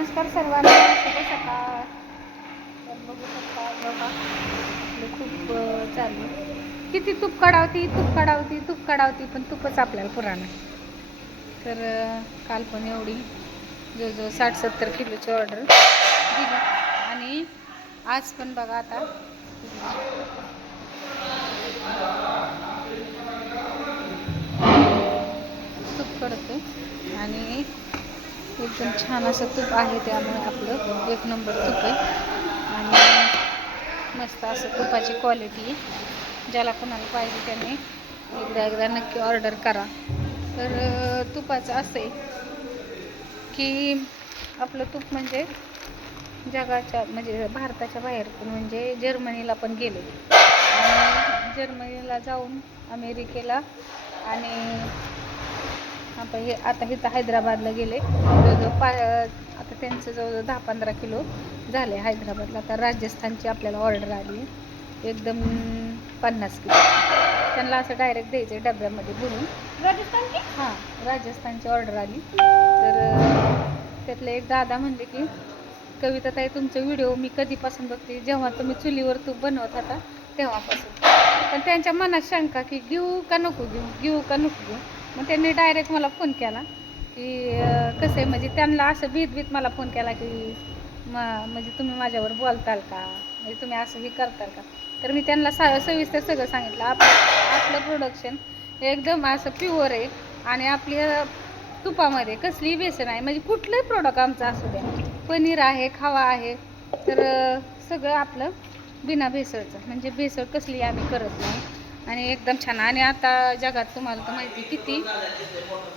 नमस्कार सर्वांना. शुभ सकाळ. तर बघू शकता बघा. खूप तूप चालू. किती तूप काढावती तूप काढावती तूप काढावती पण तूपच आपल्याला पुराण. आहे तर काल पण एवढी जवळजवळ साठ सत्तर किलोची ऑर्डर दिली. आणि आज पण बघा आता. तूप कडते आणि एकदम छान असं तूप आहे त्यामुळे आपलं एक नंबर तूप आहे. आणि मस्त असं तुपाची क्वालिटी ज्याला कोणाला पाहिजे त्याने एकदा एकदा नक्की ऑर्डर करा. तर तुपाचं असं आहे की आपलं तूप म्हणजे जगाच्या म्हणजे भारताच्या बाहेर पण म्हणजे जर्मनीला पण गेले. आणि जर्मनीला जाऊन अमेरिकेला आणि आता हे आता इथं हैदराबादला गेले. जवळजवळ पा आता त्यांचं जवळजवळ दहा पंधरा किलो झाले हैदराबादला. आता राजस्थानची आपल्याला ऑर्डर आली. एकदम पन्नास किलो. त्यांना असं डायरेक्ट द्यायचं डब्यामध्ये भरून. राजस्थानची? हां राजस्थानची ऑर्डर आली. तर त्यातले एक दादा म्हणले की कविता ताई तुमचे व्हिडिओ मी कधीपासून बघते? जेव्हा तुम्ही चुलीवर तूप बनवत होता तेव्हापासून. पण त्यांच्या मनात शंका की घेऊ का नको घेऊ? घेऊ का नको घेऊ? मग त्यांनी डायरेक्ट मला फोन केला की कसं आहे म्हणजे त्यांना असं भीत भीत मला फोन केला की म म्हणजे तुम्ही माझ्यावर बोलताल का? म्हणजे तुम्ही असं हे करताल का? तर मी त्यांना सा सविस्तर सगळं सांगितलं. आपलं आपलं प्रोडक्शन एकदम असं प्युअर आहे आणि आपल्या तुपामध्ये कसलीही बेसन आहे. म्हणजे कुठलंही प्रोडक्ट आमचं असू द्या. पनीर आहे खावा आहे तर सगळं आपलं बिना भेसळचं. म्हणजे भेसळ कसली आम्ही करत नाही. आणि एकदम छान. आणि आता जगात तुम्हाला तर माहिती किती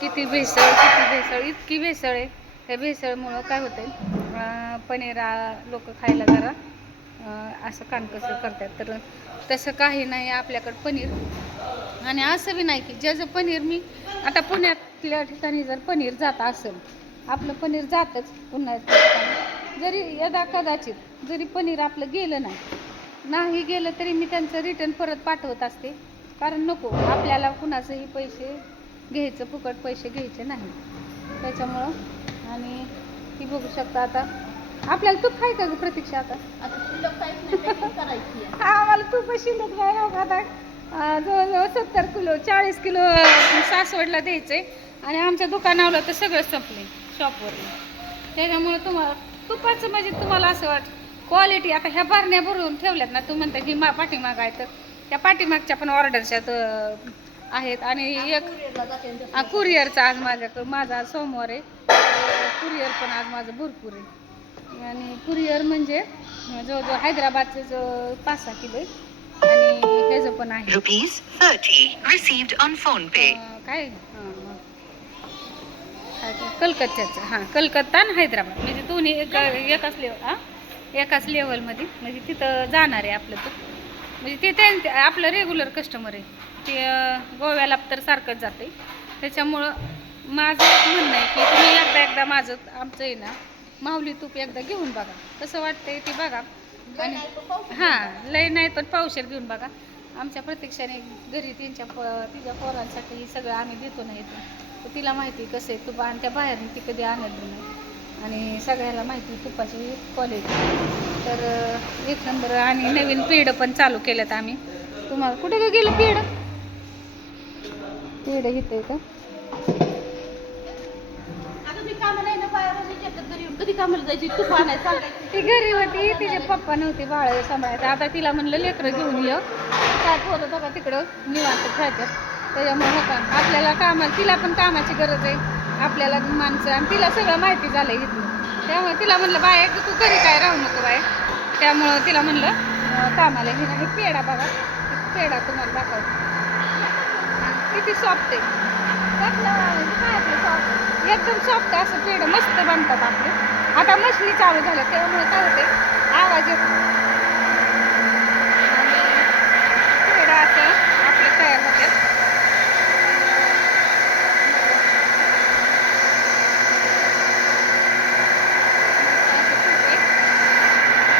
किती भेसळ किती भेसळ इतकी भेसळ आहे. त्या भेसळमुळं काय होतं पनीर लोक खायला जरा असं कानकसं करतात. तर तसं काही नाही आपल्याकडं पनीर. आणि असं बी नाही की ज्याचं पनीर मी आता पुण्यातल्या ठिकाणी जर पनीर जात असेल आपलं पनीर जातच पुन्हा जरी यदा कदाचित जरी पनीर आपलं गेलं नाही नाही गेलं तरी मी त्यांचं रिटर्न परत पाठवत असते. कारण नको आपल्याला कुणाचंही पैसे घ्यायचं फुकट पैसे घ्यायचे नाही. त्याच्यामुळं आणि ती बघू शकता आता. आपल्याला तूप खाय का ग प्रतीक्षा आता. हा आम्हाला तूप शिल्लक नाही हो आता? जवळजवळ सत्तर किलो चाळीस किलो सासवडला द्यायचे आणि आमच्या दुकानावलं तर सगळं संपले शॉपवर त्याच्यामुळे तुम्हाला तुपाचं म्हणजे तुम्हाला असं वाट क्वालिटी आता ह्या बारण्या भरून ठेवल्यात ना तू म्हणता की मा पाठीमाग आहे तर त्या पाठीमागच्या पण ऑर्डरच्यात आहेत. आणि एक हा कुरिअरचा आज माझ्याकडं माझा आज सोमवार आहे. कुरिअर पण आज माझं भरपूर आहे. आणि कुरिअर म्हणजे जवळजवळ हैदराबादचं जो पाच सहा किलो आहे. आणि ह्याचं पण आहे. 30 received on phone pay. अं, काय? हां, हां. कलकत्त्याचं. हां कलकत्ता आणि हैदराबाद. म्हणजे दोन्ही एक एकाच लेवल हां? एकाच लेवलमध्ये म्हणजे तिथं जाणार आहे आपलं तो म्हणजे ते त्यां आपलं रेग्युलर कस्टमर आहे. ते गोव्याला तर सारखंच जाते त्याच्यामुळं माझं एक म्हणणं आहे की तुम्ही एकदा एकदा माझं आमचं आहे ना माऊली तूप एकदा घेऊन बघा. कसं वाटतंय ते बघा. आणि हां लय नाही पण पावशेर घेऊन बघा. आमच्या प्रत्यक्षाने घरी त्यांच्या प तिच्या पोरांसाठी सगळं आम्ही देतो ना तर तिला माहिती कसं आहे तुप आणि त्या बाहेरने ती कधी आणत नाही. आणि सगळ्याला माहिती तुपाची क्वालिटी तर एक नंबर आणि नवीन पेढं पण चालू केल्यात आम्ही. तुम्हाला कुठे का गेलं पेढं? पेढं घेते का. कधी कामाला जायची? तू घरी होती तिचे पप्पा नव्हते बाळ सांभाळायचं आता तिला म्हणलं लेकरं घेऊन ये. काय पोरं बघा तिकडं निवांत खेळतात त्याच्यामुळे हो का आपल्याला कामाला तिला पण कामाची गरज आहे. आपल्याला माणसं आणि तिला सगळं माहिती झालं इथून. त्यामुळे तिला म्हणलं बाय तू घरी काय राहू नको बाय त्यामुळं तिला म्हणलं कामाला हे नाही पेढा बघा. पेढा तुम्हाला दाखवतो. किती सॉफ्ट आहे. म्हणजे काय सॉफ्ट एकदम सॉफ्ट असं पेढं मस्त बनतात आपले. आता मशनी चालू झाल्या त्यामुळे काय होते आवाज येतो आणि पेढा असं आपले तयार होते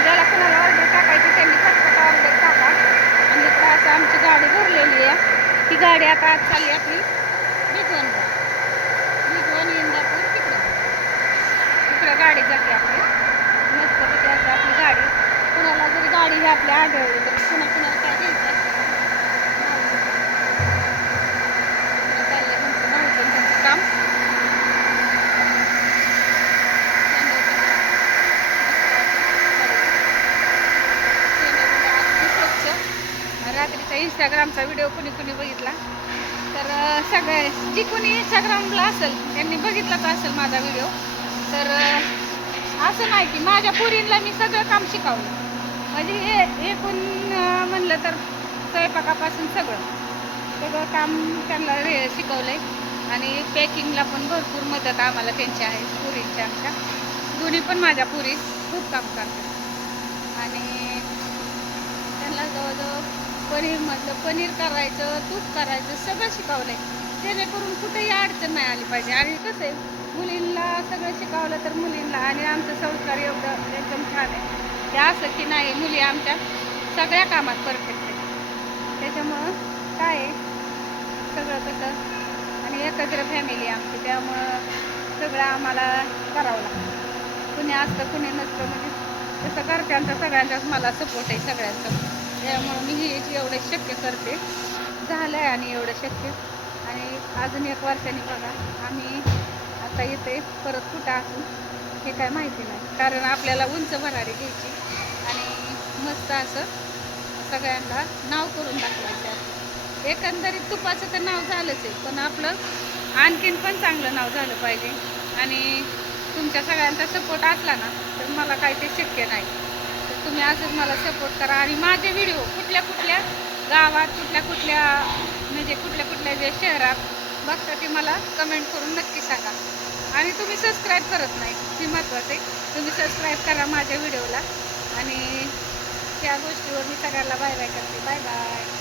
ज्याला कोणाला ऑर्डर टाकायची त्यांनी पटपट ऑर्डर टाका आणि इकडं असं आमची गाडी भरलेली आहे ती गाडी आता आज चालली आपली भिजवणला भिजवण इंदापूर तिकडं. तिकडं गाडी जाते आपली. मस्तपैकी असते आपली गाडी. कुणाला जरी गाडी ही आपली आढळली तर कुणा कुणाला काय द्यायचं रात्रीचा इंस्टाग्रामचा व्हिडिओ कुणी कुणी बघितला. तर सगळ्या सगळे जी कोणी इंस्टाग्रामला असेल त्यांनी बघितलाच असेल माझा व्हिडिओ तर असं नाही की माझ्या पुरीला मी सगळं काम शिकवलं. म्हणजे हे एकूण म्हणलं तर स्वयंपाकापासून सगळं. सगळं काम त्यांना रे शिकवलंय. आणि पॅकिंगला पण भरपूर मदत आम्हाला त्यांची आहे पुरींच्या आमच्या. दोन्ही पण माझ्या पुरी खूप काम करतात. आणि त्यांना जवळजवळ पनीरमधलं पनीर करायचं तूप करायचं सगळं शिकवलंय. जेणेकरून कुठेही अडचण नाही आली पाहिजे. आणि कसं आहे मुलींना सगळं शिकवलं तर मुलींना आणि आमचं संस्कार एवढं एकदम छान आहे. ते असं की नाही मुली आमच्या सगळ्या कामात परफेक्ट आहे त्याच्यामुळं काय आहे सगळं कसं आणि एकत्र फॅमिली आमची त्यामुळं सगळं आम्हाला करावं लागतं. कुणी असतं कुणी नसतं म्हणजे तसं घरच्यांचा सगळ्यांचाच मला सपोर्ट आहे सगळ्यांचा. त्यामुळं मी हे एवढं शक्य करते झालं आहे आणि एवढं शक्य. आणि अजून एक वर्षाने बघा आम्ही आता येते परत कुठं असू हे काय माहिती नाही. कारण आपल्याला उंच भरारी घ्यायची आणि मस्त असं सगळ्यांना नाव करून दाखवायचं. आहे. एकंदरीत तुपाचं तर नाव झालंच आहे पण आपलं आणखीन पण चांगलं नाव झालं पाहिजे. आणि तुमच्या सगळ्यांचा सपोर्ट असला ना तर मला काही ते शक्य नाही. तुम्ही असंच मला सपोर्ट करा. आणि माझे व्हिडिओ कुठल्या कुठल्या गावात कुठल्या कुठल्या म्हणजे कुठल्या कुठल्या जे शहरात बघता ते मला कमेंट करून नक्की सांगा. आणि तुम्ही सबस्क्राईब करत नाही हे महत्त्वाचं आहे. तुम्ही सबस्क्राईब करा माझ्या व्हिडिओला आणि त्या गोष्टीवर मी सगळ्यांना बाय बाय करते. Bye bye